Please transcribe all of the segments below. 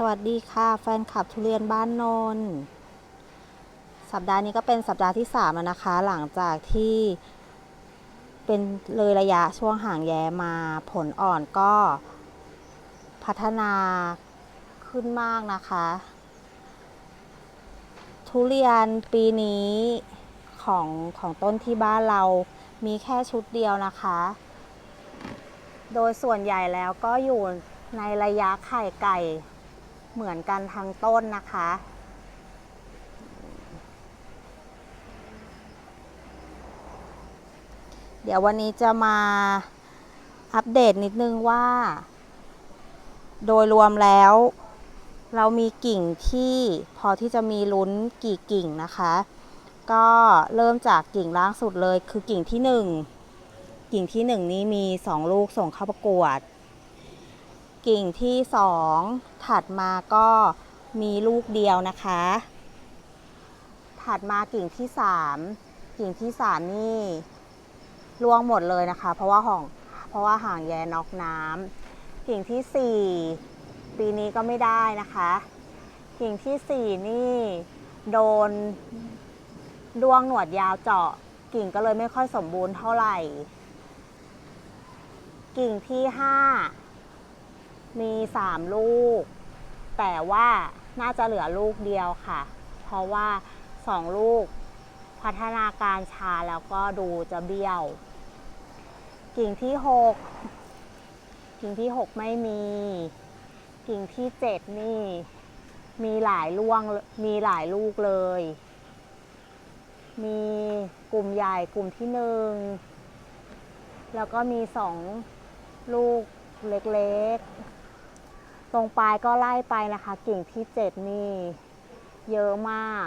สวัสดีค่ะ แฟนคลับทุเรียนบ้านนนท์สัปดาห์นี้ก็เป็นสัปดาห์ที่3แล้วนะคะ หลังจากที่เป็นเลยระยะช่วงห่างแย้มาผลอ่อนก็พัฒนาขึ้นมากนะคะ ทุเรียนปีนี้ของของต้นที่บ้านเรามีแค่ชุดเดียวนะคะ โดยส่วนใหญ่แล้วก็อยู่ในระยะไข่ไก่ เหมือนกันทั้งต้นนะคะ เดี๋ยววันนี้จะมาอัปเดตนิดนึงว่า โดยรวมแล้ว เรามีกิ่งที่พอที่จะมีลุ้นกี่กิ่งนะคะ ก็เริ่มจากกิ่งล่างสุดเลยคือกิ่งที่หนึ่งกิ่งที่หนึ่งนี้มีสองลูกส่งเข้าประกวด กิ่งที่สองถัดมาก็มีลูกเดียวนะคะ ถัดมากิ่งที่สามกิ่งที่สามนี่ร่วงหมดเลยนะคะ เพราะว่าห่องเพราะว่าห่างแยน็อกน้ำกิ่งที่สี่ปีนี้ก็ไม่ได้นะคะ กิ่งที่สี่นี่โดนดวงหนวดยาวเจาะ กิ่งก็เลยไม่ค่อยสมบูรณ์เท่าไหร่ กิ่งที่ห้า มีสามลูก แต่ว่าน่าจะเหลือลูกเดียวค่ะ เพราะว่าสองลูก พัฒนาการช้าแล้วก็ดูจะเบี้ยว กิ่งที่หกกิ่งที่หกไม่มี กิ่งที่เจ็ดนี่มีหลายล่วงมีหลายลูกเลย มีกลุ่มใหญ่กลุ่มที่หนึ่งแล้วก็มีสองลูกเล็กๆ ตรงปลายก็ไล่ไปนะคะ กิ่งที่เจ็ดนี่ เยอะมาก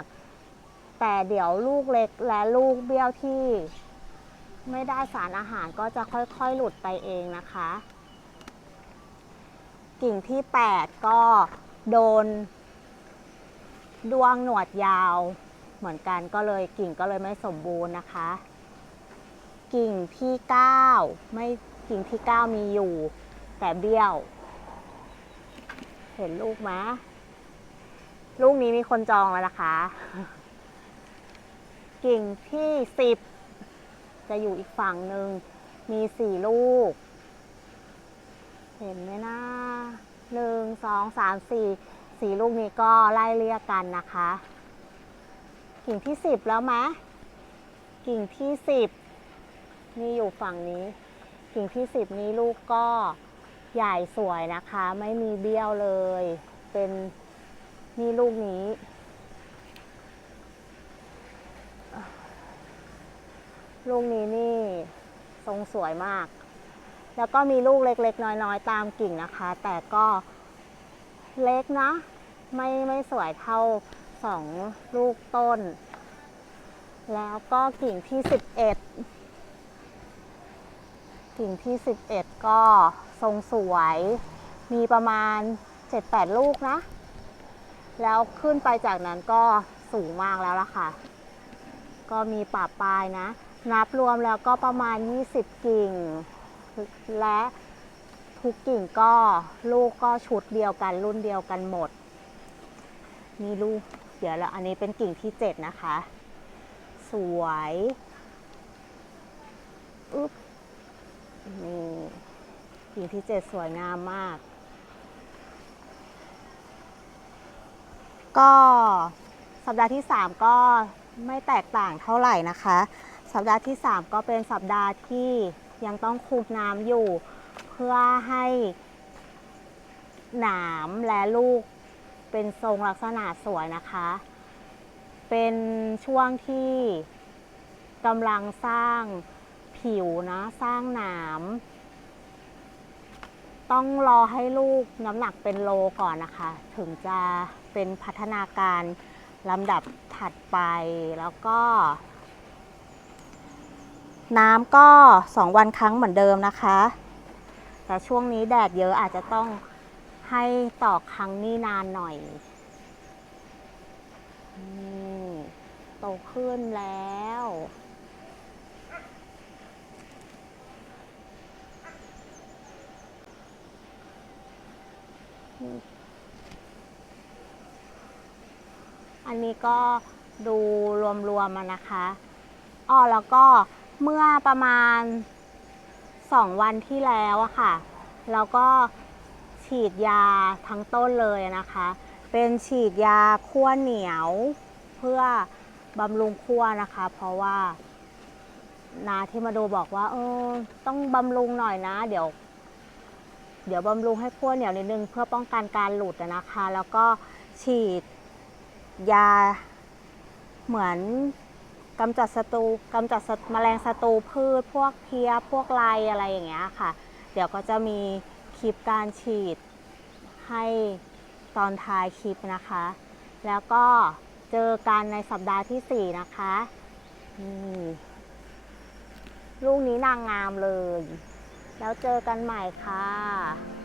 แต่เดี๋ยวลูกเล็กและลูกเบี้ยวที่ ไม่ได้สารอาหารก็จะค่อยๆหลุดไปเองนะคะ กิ่งที่ 8 ก็โดน ดวงหนวดยาว เหมือนกันก็เลยกิ่งก็เลยไม่สมบูรณ์นะคะ กิ่งที่ 9 ไม่กิ่งที่ 9 มีอยู่ แต่เบี้ยว ห็นลูกไหมลูกนี้มีคนจองแล้วนะคะ กิ่งที่10จะอยู่อีกฝั่งหนึ่ง มีสี่ลูก เห็นไหมนะหนึ่งสองสามสี่สี่ลูกนี้ก็ไล่เรียกกันนะคะ กิ่งที่สิบแล้วไหมกิ่งที่สิบนี่อยู่ฝั่งนี้ กิ่งที่สิบนี้ลูกก็ ใหญ่สวยนะคะ ไม่มีเบี้ยวเลย เป็นนี่ลูกนี้ ลูกนี้นี่ทรงสวยมาก แล้วก็มีลูกเล็ก ๆ น้อย ๆ ตามกิ่งนะคะ แต่ก็เล็กนะ ไม่ไม่สวยเท่าสองลูกต้น แล้วก็กิ่งที่11กิ่งที่11ก็ ทรงสวย มีประมาณ 7-8 ลูกนะ แล้วขึ้นไปจากนั้นก็สูงมากแล้วล่ะค่ะ ก็มีป่าปลายนะ นับรวมแล้วก็ประมาณ 20 กิ่ง และทุกกิ่งก็ลูกก็ชุดเดียวกันรุ่นเดียวกันหมดนี่ลูกเดี๋ยวแล้วอันนี้เป็นกิ่งที่ 7 นะคะ สวย อึ๊บ กิ่ที่7สวยงามมาก ก็สัปดาห์ที่ 3 ก็ไม่แตกต่างเท่าไหร่นะคะ สัปดาห์ที่ 3 ก็เป็นสัปดาห์ที่ยังต้องคูบน้ำอยู่ เพื่อให้หนามและลูกเป็นทรงลักษณะสวยนะคะ เป็นช่วงที่กำลังสร้างผิวนะ สร้างหนาม ต้องรอให้ลูกน้ำหนักเป็นโลก่อนนะคะ ถึงจะเป็นพัฒนาการลำดับถัดไปแล้วก็ น้ำก็ 2 วันครั้งเหมือนเดิมนะคะ แต่ช่วงนี้แดดเยอะอาจจะต้องให้ต่อครั้งนี่นานหน่อยโตขึ้นแล้ว อันนี้ก็ดูรวมๆมานะคะอ๋อแล้วก็เมื่อประมาณ 2 วันที่แล้วอะค่ะ แล้วก็ฉีดยาทั้งต้นเลยนะคะ เป็นฉีดยาขั้วเหนียวเพื่อบำรุงขั้วนะคะ เพราะว่านาที่มาดูบอกว่าเออต้องบำรุงหน่อยนะ เดี๋ยว เดี๋ยวบำรุงให้ขั้วเหนียวนิดนึงเพื่อป้องกันการหลุดนะคะ แล้วก็ฉีดยาเหมือนกำจัดศัตรูกำจัดแมลงศัตรูพืช พวกเพี้ยพวกไรอะไรอย่างเงี้ยค่ะ เดี๋ยวก็จะมีคลิปการฉีดให้ตอนท้ายคลิปนะคะ แล้วก็เจอกันในสัปดาห์ที่ 4 นะคะ นี่ลูกนี้นางงามเลย แล้วเจอกันใหม่ค่ะ